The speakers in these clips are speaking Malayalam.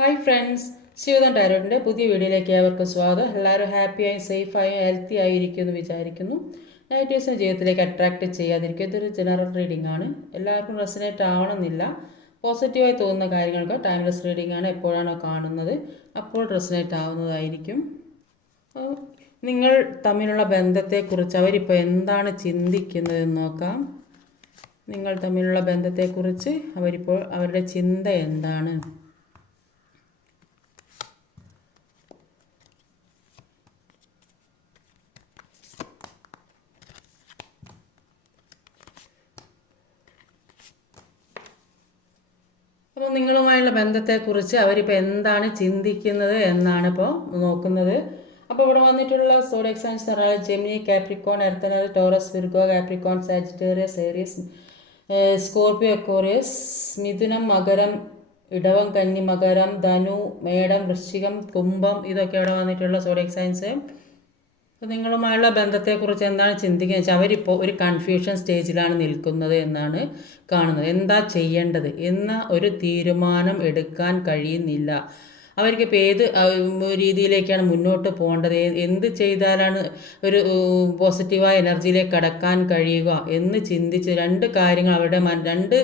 ഹായ് ഫ്രണ്ട്സ് ശിവദൻ ടാരോട്ടിന്റെ പുതിയ വീഡിയോയിലേക്ക് ഏവർക്കും സ്വാഗതം. എല്ലാവരും ഹാപ്പിയായും സേഫായും ഹെൽത്തി ആയിരിക്കുമെന്ന് വിചാരിക്കുന്നു. നെഗറ്റീവ്സിനെ ജീവിതത്തിലേക്ക് അട്രാക്റ്റ് ചെയ്യാതിരിക്കും ഇതൊരു ജനറൽ റീഡിംഗ് ആണ്. എല്ലാവർക്കും റെസിനേറ്റ് ആവണമെന്നില്ല. പോസിറ്റീവായി തോന്നുന്ന കാര്യങ്ങൾക്ക് ടൈംലെസ് റീഡിംഗ് ആണ് എപ്പോഴാണോ കാണുന്നത്. അപ്പോൾ റെസിനേറ്റ് ആവുന്നതായിരിക്കും. നിങ്ങൾ തമ്മിലുള്ള ബന്ധത്തെക്കുറിച്ച് അവരിപ്പോൾ എന്താണ് ചിന്തിക്കുന്നതെന്ന് നോക്കാം. നിങ്ങൾ തമ്മിലുള്ള ബന്ധത്തെക്കുറിച്ച് അവരിപ്പോൾ അവരുടെ ചിന്ത എന്താണ്? അപ്പോൾ നിങ്ങളുമായുള്ള ബന്ധത്തെക്കുറിച്ച് അവരിപ്പോൾ എന്താണ് ചിന്തിക്കുന്നത് എന്നാണ് ഇപ്പോൾ നോക്കുന്നത്. അപ്പോൾ ഇവിടെ വന്നിട്ടുള്ള സോഡിയക് എക്സാൻസ് പറഞ്ഞാൽ Gemini Capricorn എർത്തനൽ Taurus Virgo Capricorn Sagittarius Aries Scorpio Aquarius മിഥുനം മകരം ഇടവം കന്നി മകരം ധനു മേടം വൃശ്ചികം കുംഭം ഇതൊക്കെ ഇവിടെ വന്നിട്ടുള്ള സോഡിയക് സയൻസ് അപ്പോൾ നിങ്ങളുമായുള്ള ബന്ധത്തെക്കുറിച്ച് എന്താണ് ചിന്തിക്കുക വെച്ചാൽ അവരിപ്പോൾ ഒരു കൺഫ്യൂഷൻ സ്റ്റേജിലാണ് നിൽക്കുന്നത് എന്നാണ് കാണുന്നത്. എന്താ ചെയ്യേണ്ടത്? എന്ന ഒരു തീരുമാനം എടുക്കാൻ കഴിയുന്നില്ല. അവർക്ക് ഇപ്പോൾ ഏത് രീതിയിലേക്കാണ് മുന്നോട്ട് പോകേണ്ടത്? എന്ത് ചെയ്താലാണ് ഒരു പോസിറ്റീവായ എനർജിയിലേക്ക് കടക്കാൻ കഴിയുക എന്ന് ചിന്തിച്ച് രണ്ട് കാര്യങ്ങൾ അവരുടെ രണ്ട്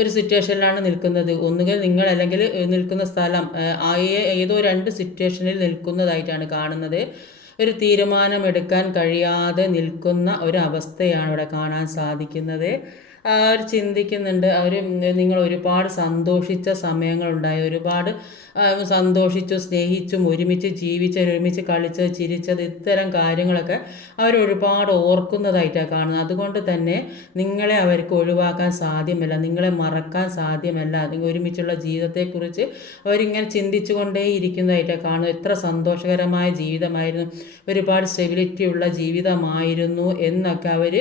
ഒരു സിറ്റുവേഷനിലാണ് നിൽക്കുന്നത്. ഒന്നുകിൽ നിങ്ങൾ അല്ലെങ്കിൽ നിൽക്കുന്ന സ്ഥലം ഏതോ രണ്ട് സിറ്റുവേഷനിൽ നിൽക്കുന്നതായിട്ടാണ് കാണുന്നത്. ഒരു തീരുമാനമെടുക്കാൻ കഴിയാതെ നിൽക്കുന്ന ഒരു അവസ്ഥയാണ് ഇവിടെ കാണാൻ സാധിക്കുന്നത്. അവർ ചിന്തിക്കുന്നുണ്ട്. അവർ നിങ്ങൾ ഒരുപാട് സന്തോഷിച്ച സമയങ്ങളുണ്ടായി. ഒരുപാട് സന്തോഷിച്ചു സ്നേഹിച്ചും ഒരുമിച്ച് ജീവിച്ചത് ഒരുമിച്ച് കളിച്ചത് ചിരിച്ചത് ഇത്തരം കാര്യങ്ങളൊക്കെ അവർ ഒരുപാട് ഓർക്കുന്നതായിട്ടാണ് കാണുന്നത്. അതുകൊണ്ട് തന്നെ നിങ്ങളെ അവർക്ക് ഒഴിവാക്കാൻ സാധ്യമല്ല നിങ്ങളെ മറക്കാൻ സാധ്യമല്ല. നിങ്ങൾ ഒരുമിച്ചുള്ള ജീവിതത്തെക്കുറിച്ച് അവരിങ്ങനെ ചിന്തിച്ചു കൊണ്ടേ ഇരിക്കുന്നതായിട്ടാണ് കാണുന്നത്. എത്ര സന്തോഷകരമായ ജീവിതമായിരുന്നു. ഒരുപാട് സ്റ്റെബിലിറ്റി ഉള്ള ജീവിതമായിരുന്നു എന്നൊക്കെ അവർ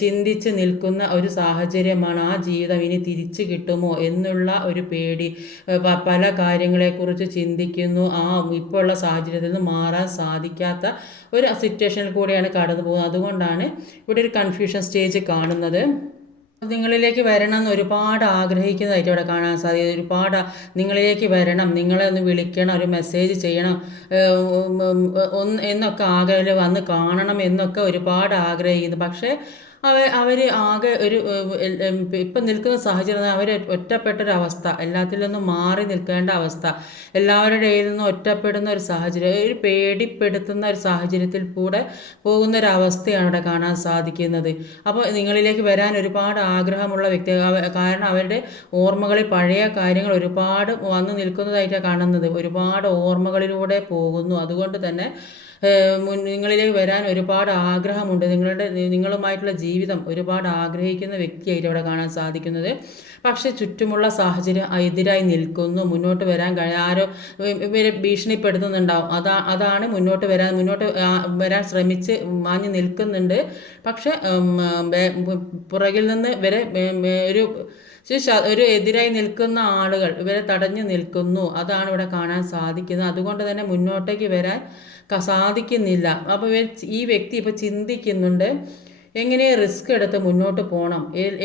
ചിന്തിച്ച് നിൽക്കുന്ന ഒരു സാഹചര്യമാണ് ആ ജീവിതം ഇനി തിരിച്ചു കിട്ടുമോ എന്നുള്ള ഒരു പേടി. പല കാര്യങ്ങളെക്കുറിച്ച് ചിന്തിക്കുന്നു. ആ ഇപ്പോൾ ഉള്ള സാഹചര്യത്തിൽ നിന്ന് മാറാൻ സാധിക്കാത്ത ഒരു സിറ്റുവേഷനിൽ കൂടെയാണ് കടന്നു പോകുന്നത്. അതുകൊണ്ടാണ് ഇവിടെ ഒരു കൺഫ്യൂഷൻ സ്റ്റേജ് കാണുന്നത്. നിങ്ങളിലേക്ക് വരണം എന്ന് ഒരുപാട് ആഗ്രഹിക്കുന്നതായിട്ട് ഇവിടെ കാണാൻ സാധിക്കും. ഒരുപാട് നിങ്ങളിലേക്ക് വരണം നിങ്ങളെ ഒന്ന് വിളിക്കണം ഒരു മെസ്സേജ് ചെയ്യണം. ഒന്ന് എന്നൊക്കെ ആഗ്രഹം വന്ന് കാണണം എന്നൊക്കെ ഒരുപാട് ആഗ്രഹിക്കുന്നു. പക്ഷേ അവ അവർ ആകെ ഒരു ഇപ്പം നിൽക്കുന്ന സാഹചര്യം അവർ ഒറ്റപ്പെട്ടൊരവസ്ഥ എല്ലാത്തിൽ നിന്നും മാറി നിൽക്കേണ്ട അവസ്ഥ എല്ലാവരുടെ ഇടയിൽ നിന്നും ഒറ്റപ്പെടുന്ന ഒരു സാഹചര്യം ഒരു പേടിപ്പെടുത്തുന്ന ഒരു സാഹചര്യത്തിൽ കൂടെ പോകുന്ന ഇവിടെ കാണാൻ സാധിക്കുന്നത്. അപ്പോൾ നിങ്ങളിലേക്ക് വരാൻ ഒരുപാട് ആഗ്രഹമുള്ള വ്യക്തി കാരണം അവരുടെ ഓർമ്മകളിൽ പഴയ കാര്യങ്ങൾ ഒരുപാട് വന്നു നിൽക്കുന്നതായിട്ടാണ് കാണുന്നത്. ഒരുപാട് ഓർമ്മകളിലൂടെ പോകുന്നു. അതുകൊണ്ട് തന്നെ നിങ്ങളിലേക്ക് വരാൻ ഒരുപാട് ആഗ്രഹമുണ്ട്. നിങ്ങളുടെ നിങ്ങളുമായിട്ടുള്ള ജീവിതം ഒരുപാട് ആഗ്രഹിക്കുന്ന വ്യക്തിയായിട്ട് അവിടെ കാണാൻ സാധിക്കുന്നത്. പക്ഷേ ചുറ്റുമുള്ള സാഹചര്യം എതിരായി നിൽക്കുന്നു. മുന്നോട്ട് വരാൻ കഴിയാൻ ആരോ ഇവരെ ഭീഷണിപ്പെടുത്തുന്നുണ്ടാവും. അതാ അതാണ് മുന്നോട്ട് വരാൻ മുന്നോട്ട് വരാൻ ശ്രമിച്ച് മാഞ്ഞ് നിൽക്കുന്നുണ്ട്. പക്ഷേ പുറകിൽ നിന്ന് ഇവരെ ഒരു ഒരു എതിരായി നിൽക്കുന്ന ആളുകൾ ഇവരെ തടഞ്ഞു നിൽക്കുന്നു. അതാണ് ഇവിടെ കാണാൻ സാധിക്കുന്നത്. അതുകൊണ്ട് തന്നെ മുന്നോട്ടേക്ക് വരാൻ സാധിക്കുന്നില്ല. അപ്പോൾ ഇവർ ഈ വ്യക്തി ഇപ്പോൾ ചിന്തിക്കുന്നുണ്ട് എങ്ങനെ റിസ്ക് എടുത്ത് മുന്നോട്ട് പോകണം?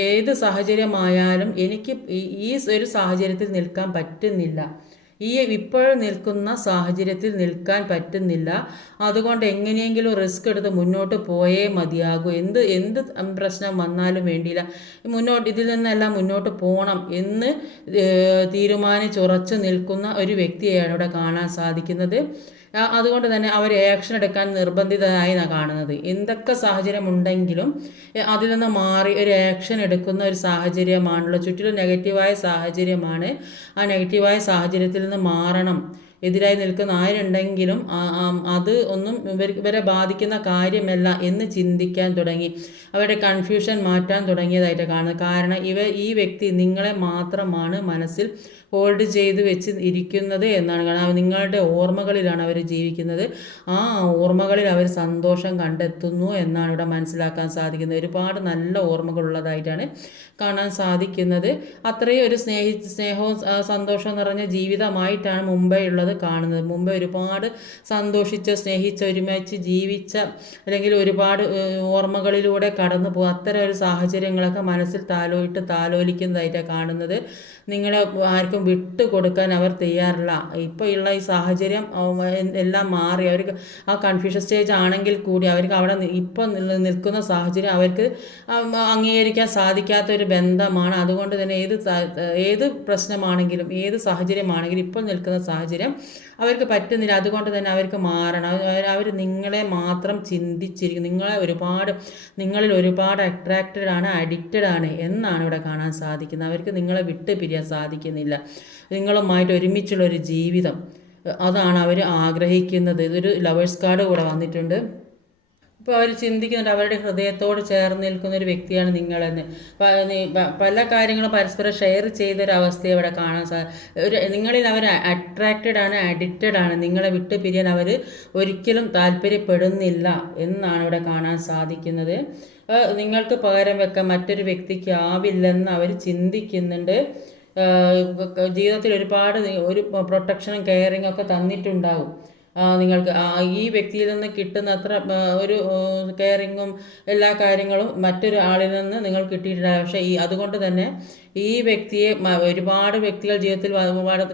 ഏത് സാഹചര്യമായാലും എനിക്ക് ഈ ഒരു സാഹചര്യത്തിൽ നിൽക്കാൻ പറ്റുന്നില്ല. ഈ ഇപ്പോൾ നിൽക്കുന്ന സാഹചര്യത്തിൽ നിൽക്കാൻ പറ്റുന്നില്ല. അതുകൊണ്ട് എങ്ങനെയെങ്കിലും റിസ്ക് എടുത്ത് മുന്നോട്ട് പോയേ മതിയാകൂ. എന്ത് എന്ത് പ്രശ്നം വന്നാലും വേണ്ടിയില്ല. മുന്നോട്ട് ഇതിൽ നിന്നെല്ലാം മുന്നോട്ട് പോകണം എന്ന് തീരുമാനിച്ചുറച്ചു നിൽക്കുന്ന ഒരു വ്യക്തിയെയാണ് ഇവിടെ കാണാൻ സാധിക്കുന്നത്. അതുകൊണ്ട് തന്നെ അവർ ആക്ഷൻ എടുക്കാൻ നിർബന്ധിതരായി കാണുന്നത്. എന്തൊക്കെ സാഹചര്യം ഉണ്ടെങ്കിലും അതിൽ നിന്ന് മാറി ഒരു ആക്ഷൻ എടുക്കുന്ന ഒരു സാഹചര്യമാണല്ലോ ചുറ്റിലും നെഗറ്റീവായ സാഹചര്യമാണ്. ആ നെഗറ്റീവായ സാഹചര്യത്തിൽ നിന്ന് മാറണം. എതിരായി നിൽക്കുന്ന ആരുണ്ടെങ്കിലും അത് ഒന്നും ഇവരെ ബാധിക്കുന്ന കാര്യമല്ല എന്ന് ചിന്തിക്കാൻ തുടങ്ങി. അവരുടെ കൺഫ്യൂഷൻ മാറ്റാൻ തുടങ്ങിയതായിട്ട് കാണുന്നത്. കാരണം ഇവ ഈ വ്യക്തി നിങ്ങളെ മാത്രമാണ് മനസ്സിൽ ഹോൾഡ് ചെയ്ത് വെച്ച് ഇരിക്കുന്നത് എന്നാണ്. കാരണം നിങ്ങളുടെ ഓർമ്മകളിലാണ് അവർ ജീവിക്കുന്നത്. ആ ഓർമ്മകളിൽ അവർ സന്തോഷം കണ്ടെത്തുന്നു എന്നാണ് ഇവിടെ മനസ്സിലാക്കാൻ സാധിക്കുന്നത്. ഒരുപാട് നല്ല ഓർമ്മകളുള്ളതായിട്ടാണ് കാണാൻ സാധിക്കുന്നത്. അത്രയും ഒരു സ്നേഹി സ്നേഹവും സന്തോഷവും നിറഞ്ഞ ജീവിതമായിട്ടാണ് മുംബൈ ഉള്ളത് കാണുന്നത്. മുംബൈ ഒരുപാട് സന്തോഷിച്ച സ്നേഹിച്ച ഒരുമിച്ച് ജീവിച്ച അല്ലെങ്കിൽ ഒരുപാട് ഓർമ്മകളിലൂടെ കടന്നു പോകും അത്തരം ഒരു സാഹചര്യങ്ങളൊക്കെ മനസ്സിൽ താലോയിട്ട് താലോലിക്കുന്നതായിട്ടാണ് കാണുന്നത്. നിങ്ങളെ ആർക്കും വിട്ടു കൊടുക്കാൻ അവർ തയ്യാറില്ല. ഇപ്പോൾ ഉള്ള ഈ സാഹചര്യം എല്ലാം മാറി. അവർക്ക് ആ കൺഫ്യൂഷൻ സ്റ്റേജ് ആണെങ്കിൽ കൂടി അവർക്ക് അവിടെ ഇപ്പോൾ നിൽക്കുന്ന സാഹചര്യം അവർക്ക് അംഗീകരിക്കാൻ സാധിക്കാത്ത ഒരു ബന്ധമാണ്. അതുകൊണ്ട് തന്നെ ഏത് ഏത് പ്രശ്നമാണെങ്കിലും ഏത് സാഹചര്യമാണെങ്കിലും ഇപ്പോൾ നിൽക്കുന്ന സാഹചര്യം അവർക്ക് പറ്റുന്നില്ല. അതുകൊണ്ട് തന്നെ അവർക്ക് മാറണം. അവർ നിങ്ങളെ മാത്രം ചിന്തിച്ചിരിക്കും നിങ്ങളെ ഒരുപാട് നിങ്ങളിൽ ഒരുപാട് അട്രാക്റ്റഡ് ആണ് അഡിക്റ്റഡ് ആണ് എന്നാണ് ഇവിടെ കാണാൻ സാധിക്കുന്നത്. അവർക്ക് നിങ്ങളെ വിട്ട് പിരിയാൻ സാധിക്കുന്നില്ല. നിങ്ങളുമായിട്ട് ഒരുമിച്ചുള്ള ഒരു ജീവിതം. അതാണ് അവർ ആഗ്രഹിക്കുന്നത്. ഇതൊരു ലവേഴ്സ് കാർഡ് കൂടെ വന്നിട്ടുണ്ട്. ഇപ്പോൾ അവർ ചിന്തിക്കുന്നുണ്ട് അവരുടെ ഹൃദയത്തോട് ചേർന്ന് നിൽക്കുന്ന ഒരു വ്യക്തിയാണ് നിങ്ങളെന്ന് പല കാര്യങ്ങളും പരസ്പരം ഷെയർ ചെയ്തൊരവസ്ഥയെ ഇവിടെ കാണാൻ സാ ഒരു നിങ്ങളിൽ അവർ അട്രാക്റ്റഡ് ആണ് അഡിക്റ്റഡ് ആണ്. നിങ്ങളെ വിട്ട് പിരിയാൻ അവർ ഒരിക്കലും താല്പര്യപ്പെടുന്നില്ല എന്നാണ് ഇവിടെ കാണാൻ സാധിക്കുന്നത്. നിങ്ങൾക്ക് പകരം വെക്കാൻ മറ്റൊരു വ്യക്തിക്ക് ആവില്ലെന്ന് അവർ ചിന്തിക്കുന്നുണ്ട്. ജീവിതത്തിൽ ഒരുപാട് ഒരു പ്രൊട്ടക്ഷനും കെയറിങ് ഒക്കെ തന്നിട്ടുണ്ടാവും. നിങ്ങൾക്ക് ഈ വ്യക്തിയിൽ നിന്ന് കിട്ടുന്ന അത്ര ഒരു കെയറിങ്ങും എല്ലാ കാര്യങ്ങളും മറ്റൊരു ആളിൽ നിന്ന് നിങ്ങൾ കിട്ടിയിട്ടില്ല. പക്ഷേ ഈ അതുകൊണ്ട് തന്നെ ഈ വ്യക്തിയെ ഒരുപാട് വ്യക്തികൾ ജീവിതത്തിൽ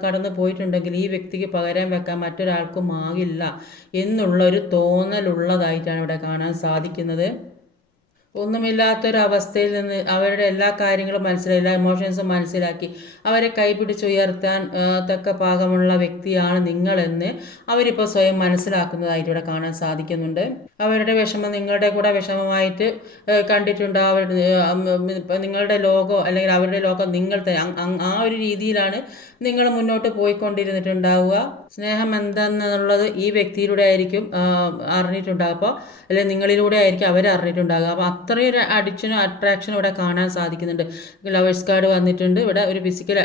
കടന്നു പോയിട്ടുണ്ടെങ്കിൽ ഈ വ്യക്തിക്ക് പകരം വെക്കാൻ മറ്റൊരാൾക്കും ആകില്ല. എന്നുള്ളൊരു തോന്നലുള്ളതായിട്ടാണ് ഇവിടെ കാണാൻ സാധിക്കുന്നത്. ഒന്നുമില്ലാത്തൊരവസ്ഥയിൽ നിന്ന് അവരുടെ എല്ലാ കാര്യങ്ങളും മനസ്സിലായി എല്ലാ ഇമോഷൻസും മനസ്സിലാക്കി അവരെ കൈപിടിച്ചുയർത്താൻ തക്ക പാകമുള്ള വ്യക്തിയാണ് നിങ്ങളെന്ന് അവരിപ്പോൾ സ്വയം മനസ്സിലാക്കുന്നതായിട്ട് ഇവിടെ കാണാൻ സാധിക്കുന്നുണ്ട്. അവരുടെ വിഷമം നിങ്ങളുടെ കൂടെ വിഷമമായിട്ട് കണ്ടിട്ടുണ്ട്. അവരുടെ നിങ്ങളുടെ ലോകം അല്ലെങ്കിൽ അവരുടെ ലോകം നിങ്ങൾ ആ ഒരു രീതിയിലാണ് നിങ്ങൾ മുന്നോട്ട് പോയിക്കൊണ്ടിരുന്നിട്ടുണ്ടാവുക. സ്നേഹം എന്താണെന്നുള്ളത് ഈ വ്യക്തിയിലൂടെ ആയിരിക്കും അറിഞ്ഞിട്ടുണ്ടാകുക അപ്പോൾ അല്ലെങ്കിൽ നിങ്ങളിലൂടെ ആയിരിക്കും അവർ അറിഞ്ഞിട്ടുണ്ടാകുക അപ്പോൾ അത്രയും ഒരു അഡിക്ഷനും അട്രാക്ഷനും ഇവിടെ കാണാൻ സാധിക്കുന്നുണ്ട്. ലവേഴ്സ് കാർഡ് വന്നിട്ടുണ്ട്. ഇവിടെ ഒരു ഫിസിക്കൽ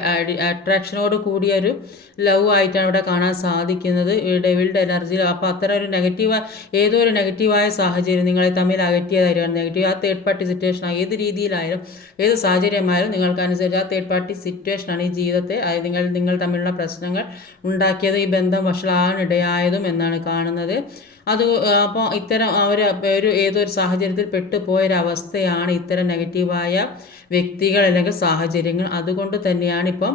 അട്രാക്ഷനോട് കൂടിയ ഒരു ലവ് ആയിട്ടാണ് ഇവിടെ കാണാൻ സാധിക്കുന്നത്. ഡെവിൾഡ് എനർജിയിൽ അപ്പോൾ അത്തരം ഒരു നെഗറ്റീവ് ഏതോ ഒരു നെഗറ്റീവായ സാഹചര്യം നിങ്ങളെ തമ്മിൽ അകറ്റിയതായിരിക്കും നെഗറ്റീവ് ആ തേർഡ് പാർട്ടി സിറ്റുവേഷൻ ഏത് രീതിയിലായാലും ഏത് സാഹചര്യമായാലും നിങ്ങൾക്കനുസരിച്ച് ആ തേർഡ് പാർട്ടി സിറ്റുവേഷനാണ് ഈ ജീവിതത്തെ അതായത് നിങ്ങൾ നിങ്ങൾ തമ്മിലുള്ള പ്രശ്നങ്ങൾ ഉണ്ടാക്കിയത്. ഈ ബന്ധം വഷളാകാനിടയായതും എന്നാണ് കാണുന്നത്. അത് അപ്പോൾ ഇത്തരം അവർ ഒരു ഏതൊരു സാഹചര്യത്തിൽ പെട്ടുപോയൊരവസ്ഥയാണ് ഇത്തരം നെഗറ്റീവായ വ്യക്തികൾ അല്ലെങ്കിൽ സാഹചര്യങ്ങൾ. അതുകൊണ്ട് തന്നെയാണ് ഇപ്പം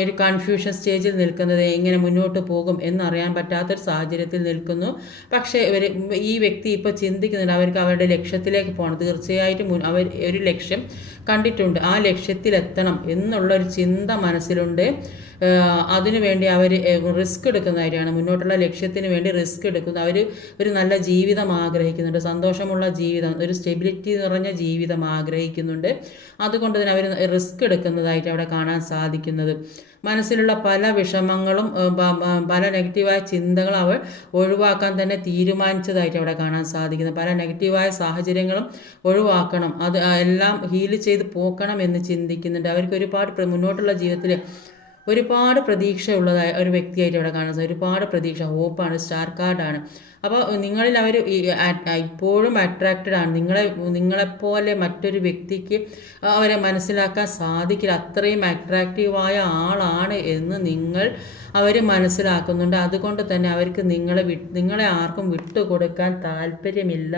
ഒരു കൺഫ്യൂഷൻ സ്റ്റേജിൽ നിൽക്കുന്നത്. എങ്ങനെ മുന്നോട്ട് പോകും എന്നറിയാൻ പറ്റാത്തൊരു സാഹചര്യത്തിൽ നിൽക്കുന്നു. പക്ഷേ ഇവർ ഈ വ്യക്തി ഇപ്പോൾ ചിന്തിക്കുന്നുണ്ട്. അവർക്ക് അവരുടെ ലക്ഷ്യത്തിലേക്ക് പോകണം. തീർച്ചയായിട്ടും അവർ ഒരു ലക്ഷ്യം കണ്ടിട്ടുണ്ട്. ആ ലക്ഷ്യത്തിലെത്തണം എന്നുള്ളൊരു ചിന്ത മനസ്സിലുണ്ട്. അതിനുവേണ്ടി അവർ റിസ്ക് എടുക്കുന്നതായിട്ടാണ് മുന്നോട്ടുള്ള ലക്ഷ്യത്തിന് വേണ്ടി റിസ്ക് എടുക്കുന്നു. അവർ ഒരു നല്ല ജീവിതം ആഗ്രഹിക്കുന്നുണ്ട്. സന്തോഷമുള്ള ജീവിതം ഒരു സ്റ്റെബിലിറ്റി നിറഞ്ഞ ജീവിതം ആഗ്രഹിക്കുന്നുണ്ട്. അതുകൊണ്ട് തന്നെ അവർ റിസ്ക് എടുക്കുന്നതായിട്ട് അവിടെ കാണാൻ സാധിക്കുന്നത്. മനസ്സിലുള്ള പല വിഷമങ്ങളും പല നെഗറ്റീവായ ചിന്തകളും അവർ ഒഴിവാക്കാൻ തന്നെ തീരുമാനിച്ചതായിട്ട് അവിടെ കാണാൻ സാധിക്കുന്നത് പല നെഗറ്റീവായ സാഹചര്യങ്ങളും ഒഴിവാക്കണം. അത് എല്ലാം ഹീൽ ചെയ്ത് പോക്കണം എന്ന് ചിന്തിക്കുന്നുണ്ട്. അവർക്ക് ഒരുപാട് മുന്നോട്ടുള്ള ജീവിതത്തിൽ ഒരുപാട് പ്രതീക്ഷയുള്ളതായ ഒരു വ്യക്തിയായിട്ട് ഇവിടെ സാധിക്കും ഒരുപാട് പ്രതീക്ഷ ഹോപ്പാണ് സ്റ്റാർ കാർഡാണ് അപ്പോൾ നിങ്ങളിൽ അവർ ഇപ്പോഴും അട്രാക്റ്റഡ് ആണ്. നിങ്ങളെ നിങ്ങളെപ്പോലെ മറ്റൊരു വ്യക്തിക്ക് അവരെ മനസ്സിലാക്കാൻ സാധിക്കില്ല. അത്രയും അട്രാക്റ്റീവായ ആളാണ് എന്ന് നിങ്ങൾ അവർ മനസ്സിലാക്കുന്നുണ്ട്. അതുകൊണ്ട് തന്നെ അവർക്ക് നിങ്ങളെ വി നിങ്ങളെ ആർക്കും വിട്ടുകൊടുക്കാൻ താല്പര്യമില്ല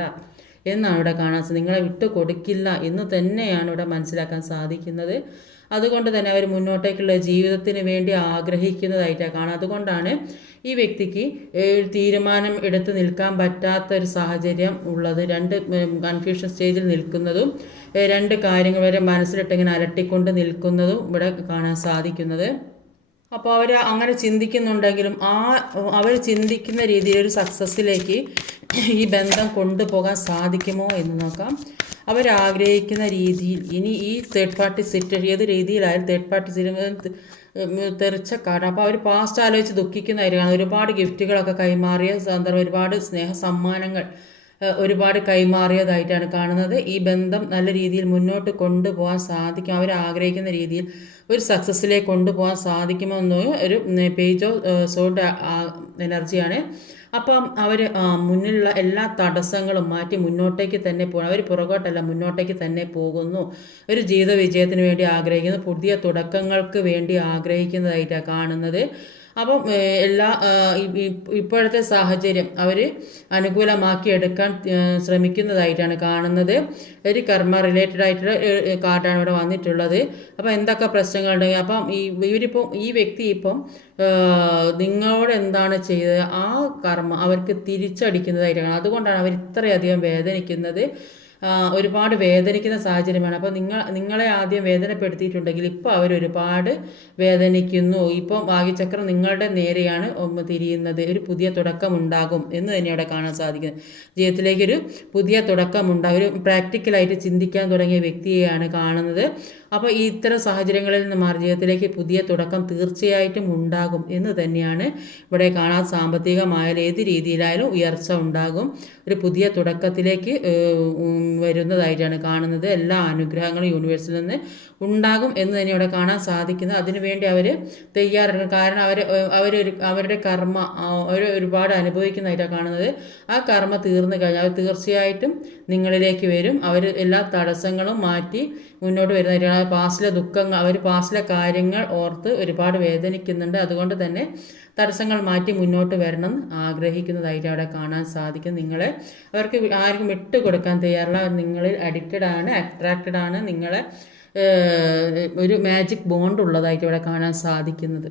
എന്നാണ് ഇവിടെ കാണാൻ നിങ്ങളെ വിട്ടുകൊടുക്കില്ല എന്ന് തന്നെയാണ് ഇവിടെ മനസ്സിലാക്കാൻ സാധിക്കുന്നത്. അതുകൊണ്ട് തന്നെ അവർ മുന്നോട്ടേക്കുള്ള ജീവിതത്തിന് വേണ്ടി ആഗ്രഹിക്കുന്നതായിട്ടാണ് കാണാം അതുകൊണ്ടാണ് ഈ വ്യക്തിക്ക് തീരുമാനം എടുത്ത് നിൽക്കാൻ പറ്റാത്ത ഒരു സാഹചര്യം ഉള്ളത്. രണ്ട് കൺഫ്യൂഷൻ സ്റ്റേജിൽ നിൽക്കുന്നതും രണ്ട് കാര്യങ്ങൾ വരെ മനസ്സിലിട്ടിങ്ങനെ അലട്ടിക്കൊണ്ട് നിൽക്കുന്നതും ഇവിടെ കാണാൻ സാധിക്കുന്നത്. അപ്പോൾ അവർ അങ്ങനെ ചിന്തിക്കുന്നുണ്ടെങ്കിലും ആ അവർ ചിന്തിക്കുന്ന രീതിയിൽ ഒരു സക്സസ്സിലേക്ക് ഈ ബന്ധം കൊണ്ടുപോകാൻ സാധിക്കുമോ എന്ന് നോക്കാം. അവരാഗ്രഹിക്കുന്ന രീതിയിൽ ഇനി ഈ തേർഡ് പാർട്ടി സിറ്റ് ഏത് രീതിയിലായാലും തേർഡ് പാർട്ടി തെറിച്ച കാർഡ് അപ്പോൾ അവർ പാസ്റ്റ് ആലോചിച്ച് ദുഃഖിക്കുന്നതായിരിക്കണം ഒരുപാട് ഗിഫ്റ്റുകളൊക്കെ കൈമാറിയ സന്ദർഭം ഒരുപാട് സ്നേഹ സമ്മാനങ്ങൾ ഒരുപാട് കൈമാറിയതായിട്ടാണ് കാണുന്നത്. ഈ ബന്ധം നല്ല രീതിയിൽ മുന്നോട്ട് കൊണ്ടുപോകാൻ സാധിക്കും. അവർ ആഗ്രഹിക്കുന്ന രീതിയിൽ ഒരു സക്സസ്സിലേക്ക് കൊണ്ടുപോകാൻ സാധിക്കുമോ എന്ന് ഒരു പേജ് സോഡ് എനർജിയാണ് അപ്പം അവർ മുന്നിലുള്ള എല്ലാ തടസ്സങ്ങളും മാറ്റി മുന്നോട്ടേക്ക് തന്നെ പോകും അവർ പുറകോട്ടല്ല മുന്നോട്ടേക്ക് തന്നെ പോകുന്നു. ഒരു ജീവിത വിജയത്തിന് വേണ്ടി ആഗ്രഹിക്കുന്നു. പുതിയ തുടക്കങ്ങൾക്ക് വേണ്ടി ആഗ്രഹിക്കുന്നതായിട്ടാണ് കാണുന്നത്. അപ്പം എല്ലാ ഇപ്പോഴത്തെ സാഹചര്യം അവർ അനുകൂലമാക്കി എടുക്കാൻ ശ്രമിക്കുന്നതായിട്ടാണ് കാണുന്നത്. ഒരു കർമ്മ റിലേറ്റഡ് ആയിട്ടുള്ള കാർഡാണ് ഇവിടെ വന്നിട്ടുള്ളത്. അപ്പം എന്തൊക്കെ പ്രശ്നങ്ങളുണ്ടെങ്കിൽ അപ്പം ഈ ഇവരിപ്പം ഈ വ്യക്തി ഇപ്പം നിങ്ങളോട് എന്താണ് ചെയ്തത്? ആ കർമ്മ അവർക്ക് തിരിച്ചടിക്കുന്നതായിട്ടാണ് അതുകൊണ്ടാണ് അവർ ഇത്രയധികം വേദനിക്കുന്നത്. ഒരുപാട് വേദനിക്കുന്ന സാഹചര്യമാണ്. അപ്പോൾ നിങ്ങൾ നിങ്ങളെ ആദ്യം വേദനപ്പെടുത്തിയിട്ടുണ്ടെങ്കിൽ ഇപ്പോൾ അവർ ഒരുപാട് വേദനിക്കുന്നു. ഇപ്പോൾ ഭാഗ്യചക്രം നിങ്ങളുടെ നേരെയാണ് തിരിയുന്നത്. ഒരു പുതിയ തുടക്കം ഉണ്ടാകും എന്ന് തന്നെ അവിടെ കാണാൻ സാധിക്കുന്നത്. ജീവിതത്തിലേക്കൊരു പുതിയ തുടക്കം ഉണ്ടാകും. ഒരു പ്രാക്ടിക്കലായിട്ട് ചിന്തിക്കാൻ തുടങ്ങിയ വ്യക്തിയെയാണ് കാണുന്നത്. അപ്പോൾ ഇത്തരം സാഹചര്യങ്ങളിൽ നിന്ന് മാറി ജീവിതത്തിലേക്ക് പുതിയ തുടക്കം തീർച്ചയായിട്ടും ഉണ്ടാകും എന്ന് തന്നെയാണ് ഇവിടെ കാണാൻ സാമ്പത്തികമായാലും ഏത് രീതിയിലായാലും ഉയർച്ച ഉണ്ടാകും. ഒരു പുതിയ തുടക്കത്തിലേക്ക് വരുന്നതായിട്ടാണ് കാണുന്നത്. എല്ലാ അനുഗ്രഹങ്ങളും യൂണിവേഴ്സിൽ നിന്ന് ഉണ്ടാകും എന്ന് തന്നെ ഇവിടെ കാണാൻ സാധിക്കുന്നത്. അതിനുവേണ്ടി അവർ തയ്യാറെടുക്കും. കാരണം അവർ അവർ അവരുടെ കർമ്മ അവർ ഒരുപാട് അനുഭവിക്കുന്നതായിട്ടാണ് കാണുന്നത്. ആ കർമ്മ തീർന്നു കഴിഞ്ഞാൽ അവർ തീർച്ചയായിട്ടും നിങ്ങളിലേക്ക് വരും. അവർ എല്ലാ തടസ്സങ്ങളും മാറ്റി മുന്നോട്ട് വരുന്ന പാസ്റ്റിലെ ദുഃഖങ്ങൾ അവർ പാസ്റ്റിലെ കാര്യങ്ങൾ ഓർത്ത് ഒരുപാട് വേദനിക്കുന്നുണ്ട്. അതുകൊണ്ട് തന്നെ തടസ്സങ്ങൾ മാറ്റി മുന്നോട്ട് വരണം ആഗ്രഹിക്കുന്നതായിട്ട് അവിടെ കാണാൻ സാധിക്കും. നിങ്ങളെ അവർക്ക് ആർക്കും വിട്ടു കൊടുക്കാൻ തയ്യാറില്ല നിങ്ങളിൽ അഡിക്റ്റഡ് ആണ് അട്രാക്റ്റഡ് ആണ്. നിങ്ങളെ ഒരു മാജിക് ബോണ്ട് ഉള്ളതായിട്ട് ഇവിടെ കാണാൻ സാധിക്കുന്നത്.